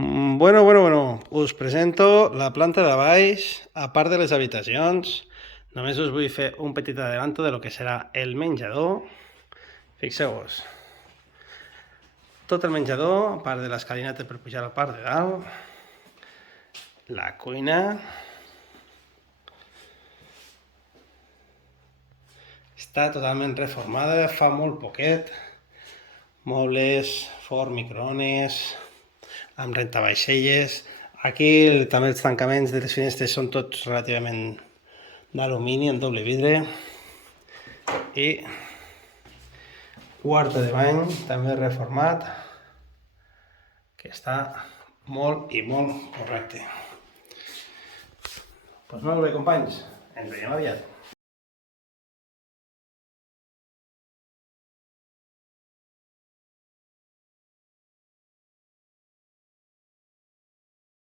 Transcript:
Bueno, us presento la planta de baix, a part de les habitacions. Només us vull fer un petit adelanto de lo que serà el menjador. Fixeu-vos, tot el menjador, a part de l'escalinata per pujar a la part de dalt, la cuina, està totalment reformada, fa molt poquet, mobles, forn, microones, amb rentavaixelles. Aquí també els tancaments de les finestres són tots relativament d'alumini en doble vidre. I quarto de bany també reformat, que està molt i molt correcte. Doncs molt bé, companys, ens veiem aviat.